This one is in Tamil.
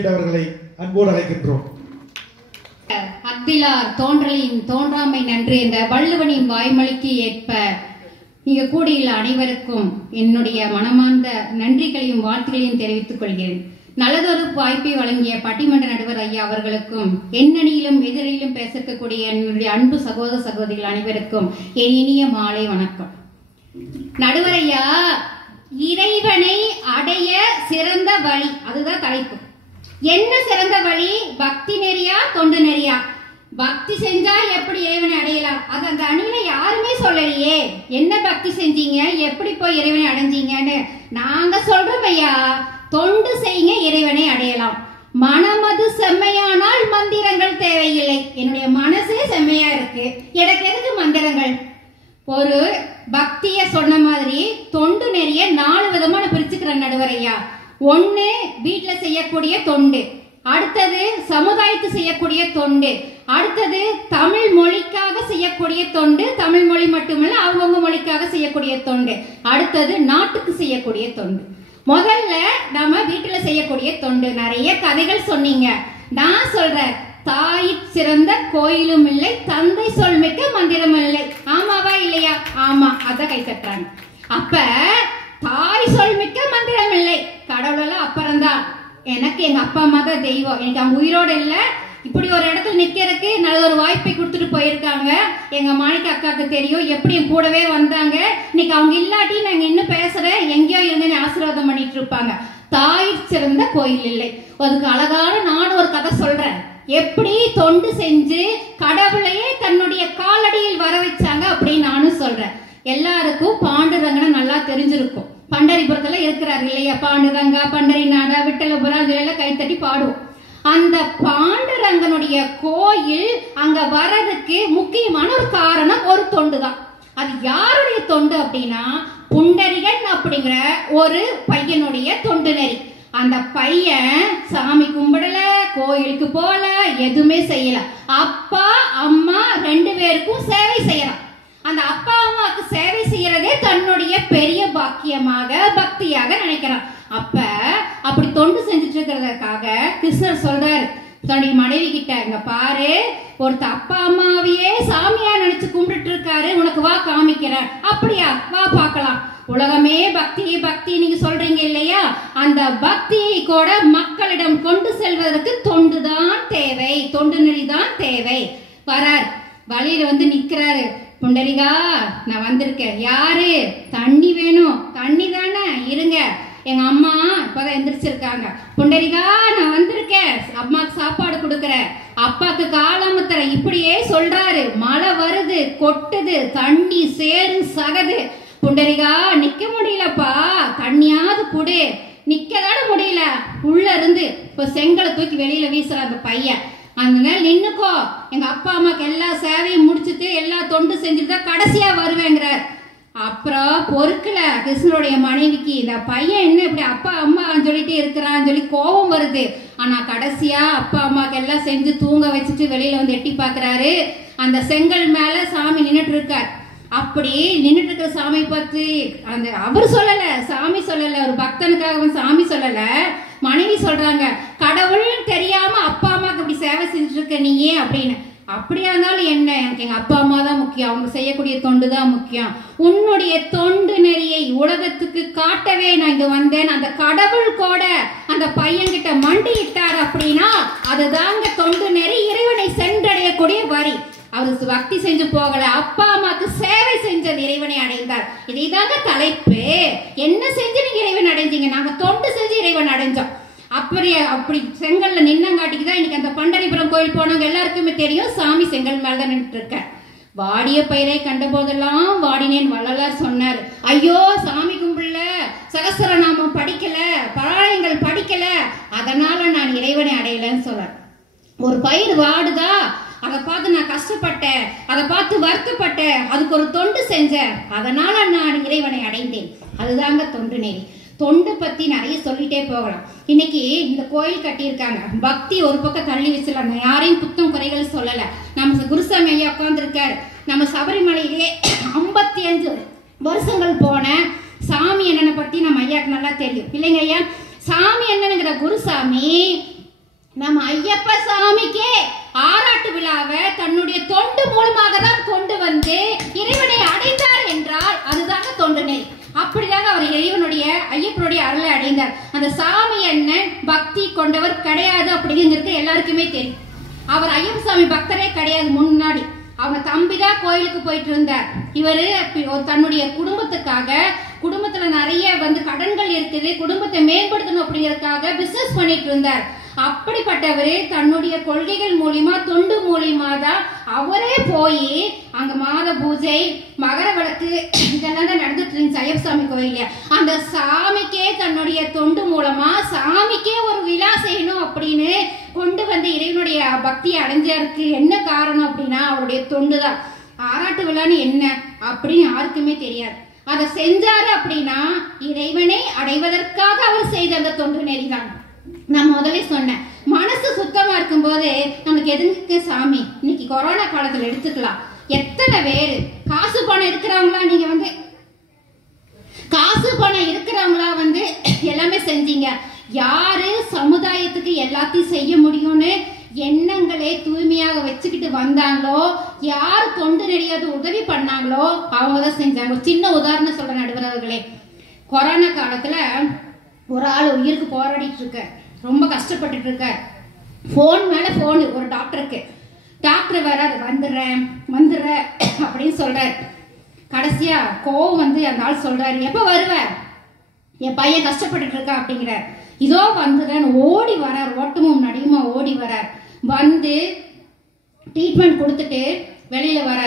அவர்களை அன்போடு அழைக்கின்றோம். அக்திலார் தோன்றலின் தோன்றாமை நன்று என்ற வள்ளுவனின் வாய்மொழிக்கு ஏற்ப இங்கு கூடியுள்ள அனைவருக்கும் என்னுடைய மனமார்ந்த நன்றிகளையும் வாழ்த்துக்களையும் தெரிவித்துக் கொள்கிறேன். நல்லதொரு வாய்ப்பை வழங்கிய பட்டிமன்ற நடுவர் ஐயா அவர்களுக்கும் எண்ணணியிலும் எதிரிலும் பேசக்கூடிய என்னுடைய அன்பு சகோதர சகோதரிகள் அனைவருக்கும் என் இனிய மாலை வணக்கம். நடுவர் ஐயா, இறைவனை அடைய சிறந்த வழி, அதுதான் தலைப்பு. என்ன சிறந்த வழி? பக்தி நெறியா தொண்டு நெறியா? பக்தி செஞ்சா எப்படி இறைவனை அடையலாம்? அது அந்த அணியில யாருமே சொல்லலையே. என்ன பக்தி செஞ்சீங்க, எப்படி போய் இறைவனை அடைஞ்சீங்கன்னு நாங்க சொல்றோம் ஐயா. தொண்டு செய்யுங்க, இறைவனை அடையலாம். மனமது செம்மையானால் மந்திரங்கள் தேவையில்லை. என்னுடைய மனசே செம்மையா இருக்கு, எனக்கு எதுக்கு மந்திரங்கள்? ஒரு பக்திய சொன்ன மாதிரி தொண்டு நெறிய 4 விதமான பிரிச்சுக்கிற நடுவர் ஐயா. ஒண்ணு வீட்டுல செய்யக்கூடிய தொண்டு, அடுத்தது சமுதாயத்து செய்யக்கூடிய தொண்டு, அடுத்தது தமிழ் மொழிக்காக செய்யக்கூடிய தொண்டு, தமிழ் மொழி மட்டுமல்ல அவங்கவுங்க மொழிக்காக செய்யக்கூடிய தொண்டு, அடுத்தது நாட்டுக்கு செய்யக்கூடிய தொண்டு. முதல்ல நாம வீட்டுல செய்யக்கூடிய தொண்டு. நிறைய கதைகள் சொன்னீங்க. நான் சொல்றேன், தாய் சிறந்த கோயிலும் இல்லை, தந்தை சொல்மிக்க மந்திரம் இல்லை. ஆமாவா இல்லையா? ஆமா, அத கை தட்டுறாங்க. அப்ப தாய் சொல்மிக்க மந்திரம் இல்லை. கடவுளெல்லாம் அப்புறம்தான். எனக்கு எங்க அப்பா அம்மா தான் தெய்வம். எனக்கு அவங்க உயிரோட இல்ல, இப்படி ஒரு இடத்துல நிக்கிறதுக்கு நல்ல ஒரு வாய்ப்பை கொடுத்துட்டு போயிருக்காங்க. எங்க மாணிக்க அக்காவுக்கு தெரியும், எப்படி என் கூடவே வந்தாங்க. இன்னைக்கு அவங்க இல்லாட்டி நாங்க இன்னும் பேசுறேன், எங்கேயோ இருந்து ஆசீர்வாதம் பண்ணிட்டு இருப்பாங்க. தாய் சிறந்த கோயில் இல்லை. அதுக்கு அழகான நானும் ஒரு கதை சொல்றேன். எப்படி தொண்டு செஞ்சு கடவுளையே தன்னுடைய காலடியில் வர வச்சாங்க அப்படின்னு நானும் சொல்றேன். எல்லாருக்கும் பாண்டுரங்கனை நல்லா தெரிஞ்சிருக்கும். பண்டரிபுரத்துல இருக்கிறாரு இல்லையா? பாண்டுரங்கா, பண்டரிநாடா, விட்டலபுரம் எல்லாம் கைத்தட்டி பாடுவோம். அந்த பாண்டுரங்கனுடைய கோயில் அங்க வர்றதுக்கு முக்கியமான ஒரு காரணம் ஒரு தொண்டு தான். அது யாருடைய தொண்டு அப்படின்னா, புண்டரிகன் அப்படிங்கிற ஒரு பையனுடைய தொண்டு நெறி. அந்த பையன் சாமி கும்பிடல, கோயிலுக்கு போல, எதுவுமே செய்யல. அப்பா அம்மா 2 பேருக்கும் சேவை செய்யறான். அந்த அப்பா அம்மாவுக்கு சேவை செய்யறதே தன்னுடைய பெரிய பாக்கியமாக பக்தியாக நினைக்கிறான். அப்ப அப்படி தொண்டு செஞ்சுட்டு இருக்கிறதுக்காக கிருஷ்ணர் சொல்றாரு தன்னுடைய மனைவி கிட்ட, இங்க பாரு, ஒருத்த அப்பா அம்மாவையே சாமியா நினைச்சு கும்பிட்டு இருக்காரு, உனக்கு வா காமிக்கிறேன். அப்படியா? வா பார்க்கலாம். உலகமே பக்தி பக்தி நீங்க சொல்றீங்க இல்லையா? அந்த பக்தியை கூட மக்களிடம் கொண்டு செல்வதற்கு தொண்டுதான் தேவை, தொண்டு நெறிதான் தேவை. வரார், வழியில வந்து நிக்கிறாரு. புண்டரிகா, நான் வந்திருக்கேன். யாரு? தண்ணி வேணும். தண்ணி தானே, இருங்க, எங்க அம்மா இப்பதான் எந்திரிச்சிருக்காங்க. புண்டரிகா, நான் வந்திருக்கேன், அம்மாக்கு சாப்பாடு கொடுக்கறேன், அப்பாக்கு காலாமத்தர. இப்படியே சொல்றாரு. மழை வருது, கொட்டுது, தண்ணி சேரு சகது. புண்டரிகா, நிக்க முடியலப்பா, தண்ணியாவது குடு. நிக்கதான முடியல. உள்ள இருந்து இப்ப செங்கலை தூக்கி வெளியில வீசுற அந்த பையன். அந்த நேரம் நின்னுக்கோ, எங்க அப்பா அம்மாக்கு எல்லா சேவையும் முடிச்சுட்டு எல்லா தொண்டு செஞ்சுட்டு கடைசியா வருவேங்கிறார். அப்புறம் பொறுக்கல கிருஷ்ணனுடைய மனைவிக்கு, இந்த பையன் என்ன இப்படி அப்பா அம்மா சொல்லிட்டு இருக்கிறான்னு சொல்லி கோபம் வருது. ஆனா கடைசியா அப்பா அம்மாக்கு எல்லாம் செஞ்சு தூங்க வச்சுட்டு வெளியில வந்து எட்டி பாக்குறாரு. அந்த செங்கல் மேல சாமி நின்னுட்டு இருக்கார். அப்படி நின்றுட்டு இருக்கிற சாமி பார்த்து அந்த அவர் சொல்லல, சாமி சொல்லல, ஒரு பக்தனுக்காக சாமி சொல்லல, மனைவி சொல்றாங்க, கடவுள் தெரியாம அப்பா அம்மாக்கு இப்படி சேவை செஞ்சுட்டு இருக்க நீயே அப்படின்னு. அப்படியா இருந்தாலும் என்ன, எனக்கு எங்க அப்பா அம்மா தான் முக்கியம், அவங்க செய்யக்கூடிய தொண்டு தான் முக்கியம். உன்னுடைய தொண்டு நெறியை உலகத்துக்கு காட்டவே நான் இங்க வந்தேன். அந்த கடவுள் கூட அந்த பையன்கிட்ட மண்டியிட்டார் அப்படின்னா அதுதாங்க தொண்டு நெறி, இறைவனை சென்றடையக்கூடிய வரி. அவரு பக்தி செஞ்சு போகல, அப்பா அம்மாக்கு சேவை செஞ்சது இறைவனை அடைந்தார். இதைதாங்க தலைப்பு. என்ன செஞ்சு நீங்க இறைவன் அடைஞ்சீங்க? நாங்க தொண்டு செஞ்சு இறைவன் அடைஞ்சோம். அப்படி செங்கல்ல நின்னங்காட்டிக்குதான் இன்னைக்கு அந்த பண்டரிபுரம் கோயில் போனவங்க எல்லாருக்குமே தெரியும், சாமி செங்கல் மேலதான் நின்றுட்டு இருக்க. வாடிய பயிரை கண்ட போதெல்லாம் வாடினேன் வள்ளலார் சொன்னார். ஐயோ, சாமி கும்பிடல, சகஸ்ரநாமம் படிக்கல, பாராயங்கள் படிக்கல, அதனால நான் இறைவனை அடையலன்னு சொல்றார். ஒரு பயிர் வாடுதா, அதை பார்த்து நான் கஷ்டப்பட்டேன், அதை பார்த்து வருத்தப்பட்டேன், அதுக்கு ஒரு தொண்டு செஞ்சேன், அதனால நான் இறைவனை அடைந்தேன். அதுதாங்க தொண்டு நெறி. தொண்டு பத்தி நிறைய சொல்லிட்டே போகலாம். இன்னைக்கு இந்த கோயில் கட்டியிருக்காங்க, பக்தி ஒரு பக்கம் தள்ளி வச்சிடலாம், யாரையும் குத்தம் குறைகள் சொல்லல. நம்ம குருசாமி ஐயா உட்கார்ந்துருக்காரு. நம்ம சபரிமலையிலே 55 வருஷங்கள் போன சாமி என்னன்னு பத்தி நம்ம ஐயாக்கு நல்லா தெரியும் இல்லைங்க ஐயா? சாமி என்னங்கிற குருசாமி நம்ம ஐயப்ப சாமிக்கே ஆராட்டு விழாவை தன்னுடைய தொண்டு மூலமாக தான் கொண்டு வந்து இறைவனை அடைந்தார் என்றால் அதுதாங்க தொண்டு நெறி. அப்படிதாங்க அவர் இறைவனுடைய ஐயப்பனுடைய அருளை அடைந்தார். அந்த சாமி என்ன பக்தி கொண்டவர் கிடையாது அப்படிங்கிறது எல்லாருக்குமே தெரியும். அவர் ஐயப்ப சாமி பக்தரே கிடையாது. முன்னாடி அவங்க தம்பி தான் கோயிலுக்கு போயிட்டு இருந்தார். இவரு தன்னுடைய குடும்பத்துக்காக, குடும்பத்துல நிறைய கடன்கள் இருக்குது, குடும்பத்தை மேம்படுத்தணும் அப்படிங்கறதுக்காக பிசினஸ் பண்ணிட்டு இருந்தார். அப்படிப்பட்டவரு தன்னுடைய கொள்கைகள் மூலியமா, தொண்டு மூலியமா தான் அவரே போய் அங்க மாத பூஜை, மகர விளக்கு இதெல்லாம் தான் நடந்துட்டு இருந்துச்சு ஐயப்ப சாமி கோயில. அந்த சாமிக்கே தன்னுடைய தொண்டு மூலமா சாமிக்கே ஒரு விழா செய்யணும் அப்படின்னு கொண்டு வந்து இறைவனுடைய பக்தியை அடைஞ்சதற்கு என்ன காரணம் அப்படின்னா அவருடைய தொண்டு தான். ஆராட்டு விழான்னு என்ன அப்படின்னு யாருக்குமே தெரியாது. அதை செஞ்சாரு அப்படின்னா இறைவனை அடைவதற்காக அவர் செய்த அந்த தொண்டு நெறிதான். நான் முதல்ல சொன்னேன், மனசு சுத்தமா இருக்கும் போது நமக்கு எதுக்கு சாமி. இன்னைக்கு கொரோனா காலத்துல எடுத்துக்கலாம், எத்தனை பேரு காசு பணம் இருக்கிறவங்களா நீங்க காசு பணம் இருக்கிறவங்களா எல்லாமே செஞ்சீங்க. யாரு சமுதாயத்துக்கு எல்லாத்தையும் செய்ய முடியும்னு எண்ணங்களே தூய்மையாக வச்சுக்கிட்டு வந்தாங்களோ, யார் தொண்டு நெறியாது உதவி பண்ணாங்களோ அவங்க தான் செஞ்சாங்க. சின்ன உதாரணம் சொல்ற நடுவர்களே, கொரோனா காலத்துல ஒரு ஆள் உயிருக்கு போராடிட்டு இருக்க, ரொம்ப கஷ்டப்பட்டுட்டு இருக்க. போன் மேல போன் ஒரு டாக்டருக்கு. டாக்டர் வேற வந்துடுறேன் அப்படின்னு சொல்றாரு. கடைசியா கோவம் அந்த ஆள் சொல்றாரு, எப்ப வருவ, என் பையன் கஷ்டப்பட்டுட்டு இருக்கா அப்படிங்கிறார். இதோ வந்துடுறேன் ஓடி வரார், ஓட்டமும் நடியுமா ஓடி வரார். ட்ரீட்மெண்ட் கொடுத்துட்டு வெளியில வர